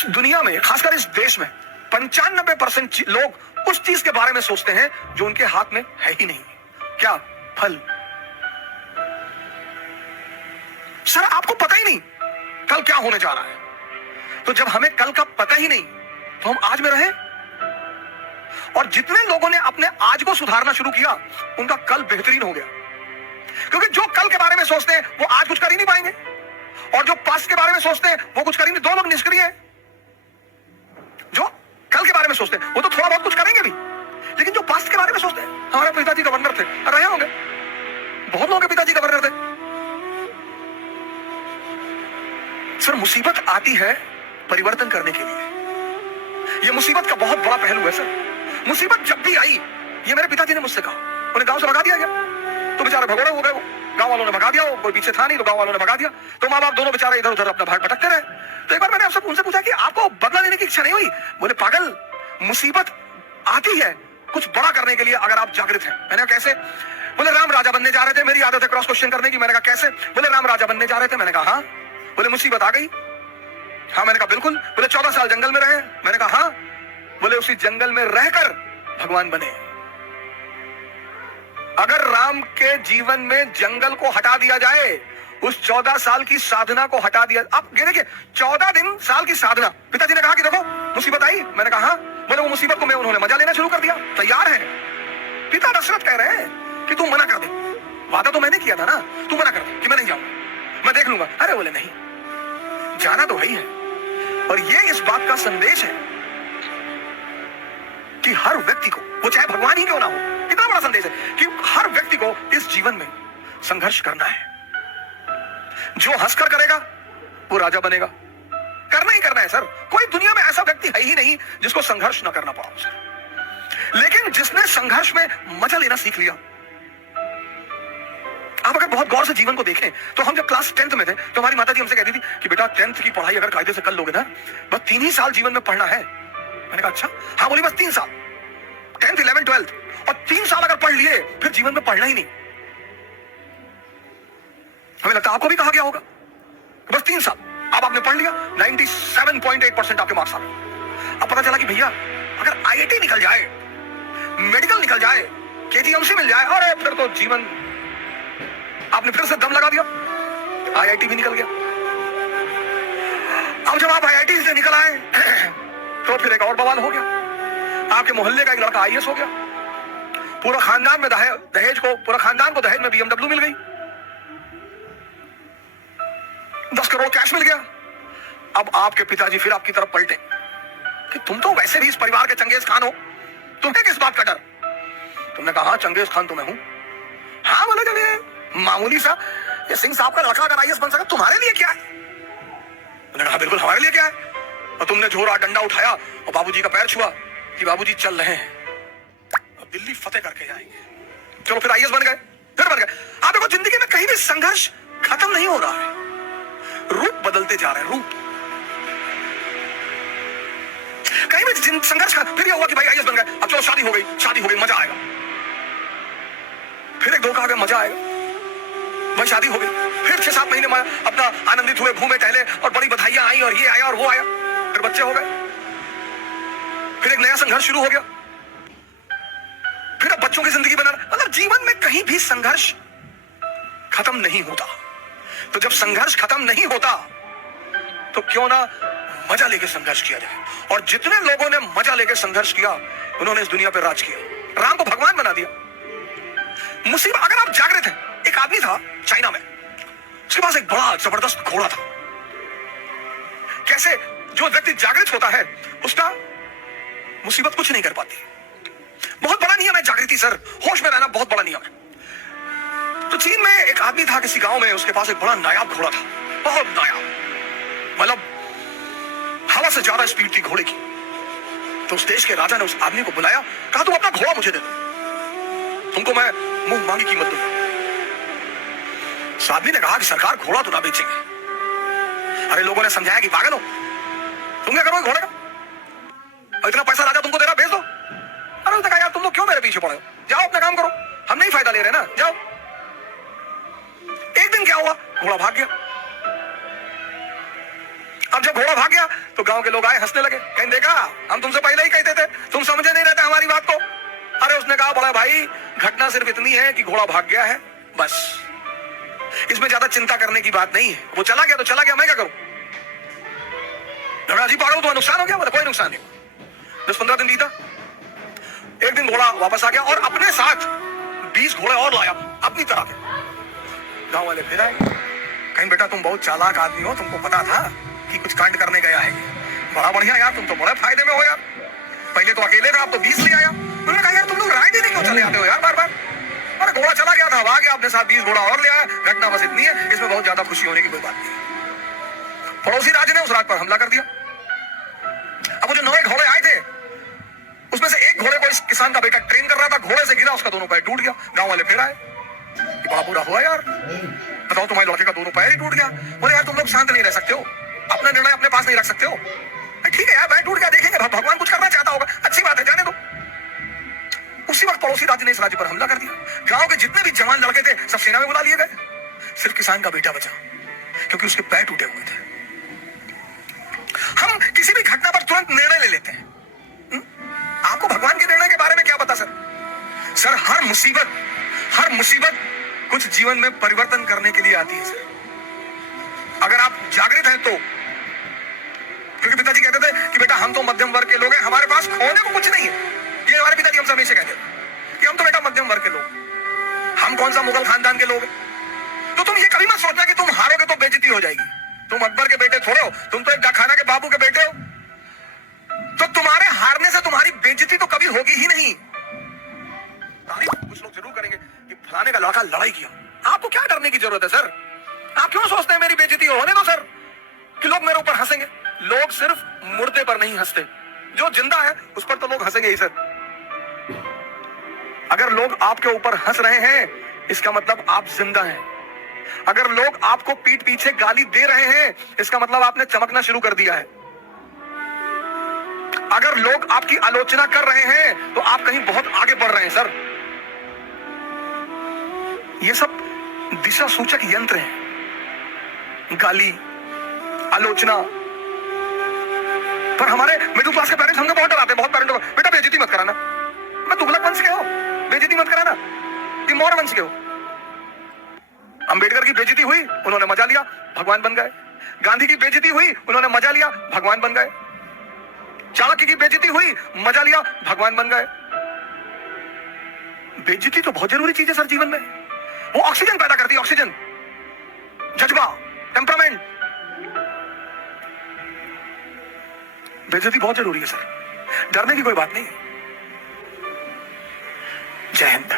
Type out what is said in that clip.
इस दुनिया में, खासकर इस देश में 95% लोग उस चीज के बारे में सोचते हैं जो उनके हाथ में है ही नहीं। क्या? फल। सर आपको पता ही नहीं कल क्या होने जा रहा है, तो जब हमें कल का पता ही नहीं तो हम आज में रहें। और जितने लोगों ने अपने आज को सुधारना शुरू किया उनका कल बेहतरीन हो गया, क्योंकि जो कल के बारे में सोचते हैं वो आज कुछ कर ही नहीं पाएंगे, और जो पास्ट के बारे में सोचते हैं वो कुछ करेंगे। दो लोग निष्क्रिय हैं। जो कल के बारे में सोचते हैं वो तो थोड़ा बहुत कुछ करेंगे भी, लेकिन जो पास्ट के बारे में सोचते हैं, हमारे पिताजी गवर्नर थे, रहे होंगे, बहुत लोगों के पिताजी गवर्नर थे। सर मुसीबत आती है परिवर्तन करने के लिए। यह मुसीबत का बहुत बड़ा पहलू है सर। मुसीबत जब भी आई, ये मेरे पिताजी ने मुझसे कहा, उन्हें गांव से भगा दिया गया तो बेचारे भगोड़े हो गए। वो गांव वालों ने भगा दिया, कोई पीछे था नहीं तो गांव वालों ने भगा दिया, तो माँ बाप दोनों बेचारे इधर उधर अपना भाग भटकते रहे। तो एक बार मैंने उनसे पूछा कि आपको बदला लेने की इच्छा नहीं हुई? बोले पागल, मुसीबत आती है कुछ बड़ा करने के लिए अगर आप जागृत हैं। मैंने कहा कैसे? बोले राम राजा बनने जा रहे थे, मेरी आदत है क्रॉस क्वेश्चन करने की। मैंने कहा कैसे? बोले राम राजा बनने जा रहे थे। मैंने कहा हाँ। बोले मुसीबत आ गई? हाँ। मैंने कहा बिल्कुल। बोले 14 साल जंगल में रहे? मैंने कहा हाँ। बोले उसी जंगल में रहकर भगवान बने। अगर राम के जीवन में जंगल को हटा दिया जाए, उस 14 साल की साधना को हटा दिया, आप देखिए 14 दिन साल की साधना। पिताजी ने कहा कि देखो मुसीबत आई। मैंने कहा हाँ। बोले वो मुसीबत को मैं उन्होंने मजा लेना शुरू कर दिया, तैयार है। पिता दशरथ कह रहे हैं कि तू मना कर दे, वादा तो मैंने किया था ना, तू मना कर दे कि मैं नहीं जाऊंगा, मैं देख लूंगा। अरे बोले नहीं, जाना तो वही है। और ये इस बात का संदेश है कि हर व्यक्ति को, वो चाहे भगवान ही क्यों ना हो, कितना बड़ा संदेश है कि हर व्यक्ति को इस जीवन में संघर्ष करना है। जो हंसकर करेगा वो राजा बनेगा। करना ही करना है सर। कोई दुनिया में ऐसा व्यक्ति है ही नहीं जिसको संघर्ष ना करना पड़ा उसे। लेकिन जिसने संघर्ष में मजा लेना सीख लिया, आप अगर बहुत गौर से जीवन को देखें तो हम जब क्लास 10th में थे तो हमारी माता जी हमसे कहती थी कि बेटा 10th की पढ़ाई अगर कायदे से कर लोगे ना, बस 3 ही साल जीवन में पढ़ना है। मैंने कहा अच्छा? हाँ। बोली बस 3 साल, 10th 11th 12th, और 3 साल अगर पढ़ लिए फिर जीवन में पढ़ना ही नहीं। हमें लगता आपको भी कहा गया होगा बस 3 साल। अब आपने पढ़ लिया, 97.8% आपके मार्क्स आ गए। अब पता चला कि भैया अगर IIT निकल जाए, मेडिकल निकल जाए, KGMC मिल जाए, अरे फिर तो जीवन, आपने फिर से दम लगा दिया, IIT भी निकल गया। अब जब आप IIT से निकल आए तो फिर एक और बवाल हो गया। आपके मोहल्ले का एक लड़का IAS हो गया, पूरा खानदान में दहेज को, पूरा खानदान को दहेज में BMW मिल गई, 10 करोड़ कैश मिल गया। अब आपके पिताजी फिर आपकी तरफ पलटे कि तुम तो वैसे भी इस परिवार के चंगेज खान हो, तुम्हें किस बात का डर? तुमने कहा हाँ चंगेज खान तो मैं हूं। हाँ बोले जब ये मामूली सा ये सिंह साहब का लड़का अगर IAS बन सका, तुम्हारे लिए क्या है? मैंने कहा बिल्कुल हमारे लिए क्या है। और तुमने झोरा डंडा उठाया और बाबूजी का पैर छुआ कि बाबूजी चल रहे हैं, अब दिल्ली फतेह करके जाएंगे। चलो फिर IAS बन गए, फिर बन गए। आप देखो जिंदगी में कहीं भी संघर्ष खत्म नहीं हो रहा है, रूप बदलते जा रहे हैं, रूप। कहीं भी संघर्ष फिर ये हुआ कि भाई IAS बन गए, अब चलो शादी हो गई, मजा आएगा। फिर एक धोखा आ गया, मजा आएगा, भाई शादी हो गई। फिर 6-7 महीने अपना आनंदित हुए, घूमे टहले और बड़ी बधाइयां आई और ये आया और वो आया, फिर बच्चे हो गए, फिर एक नया संघर्ष शुरू हो गया, फिर अब बच्चों की जिंदगी बना। मतलब जीवन में कहीं भी संघर्ष खत्म नहीं होता। तो जब संघर्ष खत्म नहीं होता तो क्यों ना मजा लेके संघर्ष किया जाए। और जितने लोगों ने मजा लेके संघर्ष किया उन्होंने इस दुनिया पर राज किया, राम को भगवान बना दिया। मुसीबत, अगर आप जागृत हैं, एक आदमी था चाइना में, उसके पास एक बड़ा जबरदस्त घोड़ा था। कैसे? जो व्यक्ति जागृत होता है उसका मुसीबत कुछ नहीं कर पाती। बहुत बड़ा नियम है जागृति सर, होश में रहना बहुत बड़ा नियम है। तो चीन में एक आदमी था किसी गांव में, उसके पास एक बड़ा नायाब घोड़ा था, बहुत नायाब, मतलब हवा से ज्यादा स्पीड थी घोड़े की। तो उस देश के राजा ने उस आदमी को बुलाया, कहा तुम अपना घोड़ा मुझे दे दो, तुमको मैं मुंह मांगी कीमत दूंगा। उस आदमी ने कहा कि सरकार घोड़ा तो ना बेचेंगे। अरे लोगों ने समझाया कि पागल हो, तुम क्या करोगे घोड़े का, और इतना पैसा राजा तुमको दे रहा, भेज दो। अरे उसने कहा यार तुम लोग क्यों मेरे पीछे पड़े हो, जाओ अपना काम करो, हम नहीं फायदा ले रहे ना, जाओ। एक दिन क्या हुआ, घोड़ा भाग गया। अब जब घोड़ा भाग गया तो गांव के लोग आए, हंसने लगे, कहीं देखा हम तुमसे पहले ही कहते थे, तुम समझे नहीं रहते हमारी बात को। अरे उसने कहा बड़ा भाई घटना सिर्फ इतनी है कि घोड़ा भाग गया है, बस, इसमें ज्यादा चिंता करने की बात नहीं है। वो चला गया तो चला गया, मैं क्या करूं? जी पागल, तुम्हें नुकसान हो गया? बोला कोई नुकसान नहीं। 10-15 दिन बीता, एक दिन घोड़ा वापस आ गया और अपने साथ 20 घोड़े और लाया अपनी तरह के। गांव वाले फिर आए, कहीं बेटा तुम बहुत चालाक आदमी हो, तुमको पता था कि कुछ कांड करने गया है, बड़ा बढ़िया यार, तुम तो बड़े फायदे में हो यार, पहले तो अकेले था, अब तो 20 ले आया। उन्होंने कहा यार तुम लोग राय देने क्यों चले आते हो यार बार बार? अरे घोड़ा चला गया था, आ गया अपने साथ 20 घोड़ा और ले आया, घटना बस इतनी है, इसमें बहुत ज्यादा खुशी होने की कोई बात नहीं। पड़ोसी राज्य ने उस रात पर हमला कर दिया। अब वो जो 9 घोड़े आए थे उसमें से एक घोड़े को इस किसान का बेटा ट्रेन कर रहा था, घोड़े से गिरा, उसका दोनों पैर टूट गया। गांव वाले फिर आए, बड़ा बुरा हुआ यार, बताओ तुम्हारे लड़के का दोनों पैर ही टूट गया। बोले यार तुम लोग शांत नहीं रह सकते हो, अपना निर्णय अपने पास नहीं रख सकते हो। ठीक है यार, पैर टूट गया, देखेंगे, भगवान कुछ करना चाहता होगा, अच्छी बात है, जाने दो। उसी वक्त पड़ोसी राज्य ने इस राज्य पर हमला कर दिया। गांव के जितने भी जवान लड़के थे सब सेना में बुला लिए गए, सिर्फ किसान का बेटा बचा क्योंकि उसके पैर टूटे हुए थे। हम किसी भी घटना पर तुरंत निर्णय ले लेते हैं। आपको भगवान के निर्णय के बारे में क्या पता सर? सर हर मुसीबत कुछ जीवन में परिवर्तन करने के लिए आती है सर, अगर आप जागृत हैं तो। क्योंकि पिताजी कहते थे कि बेटा हम तो मध्यम वर्ग के लोग हैं, हमारे पास खोने को कुछ नहीं है। ये हमारे पिताजी हमसे हमेशा कहते थे कि हम तो बेटा मध्यम वर्ग के लोग, हम कौन सा मुगल खानदान के लोग हैं। तो तुम ये कभी मत सोचना कि तुम हारोगे तो बेइज्जती हो जाएगी। तुम अकबर के बेटे थोड़े हो, तुम तो एक डाखाना के बाबू के बेटे हो, तो तुम्हारे हारने से तुम्हारी बेइज्जती तो कभी होगी ही नहीं। कुछ लोग जरूर करेंगे कि फलाने का लड़का लड़ाई किया, आपको क्या डरने की जरूरत है सर? आप क्यों सोचते हैं मेरी बेइज्जती होने दो सर, कि लोग मेरे ऊपर हंसेंगे। लोग सिर्फ मुर्दे पर नहीं हंसते, जो जिंदा है उस पर तो लोग हंसेंगे ही सर। अगर लोग आपके ऊपर हंस रहे हैं इसका मतलब आप जिंदा हैं। अगर लोग आपको पीठ पीछे गाली दे रहे हैं इसका मतलब आपने चमकना शुरू कर दिया है। अगर लोग आपकी आलोचना कर रहे हैं तो आप कहीं बहुत आगे बढ़ रहे हैं सर। ये सब दिशा सूचक यंत्र हैं। गाली, आलोचना पर हमारे मिडिल क्लास के पेरेंट्स हमने बहुत डराते हैं, बहुत पेरेंट्स को, बेटा बेइज्जती मत कराना। मैं तुगलक वंश के हो, बेइज्जती मत कराना, तुम मौर्य वंश के हो। अंबेडकर की बेइज्जती हुई, उन्होंने मजा लिया, भगवान बन गए। गांधी की बेइज्जती हुई, उन्होंने मजा लिया, भगवान बन गए। चाणक्य की बेइज्जती हुई, मजा लिया, भगवान बन गए। बेइज्जती तो बहुत जरूरी चीज है सर जीवन में। वो ऑक्सीजन पैदा करती है, ऑक्सीजन, जज्बा, टेम्परामेंट। बेइज्जती बहुत जरूरी है सर, डरने की कोई बात नहीं है। जय हिंद।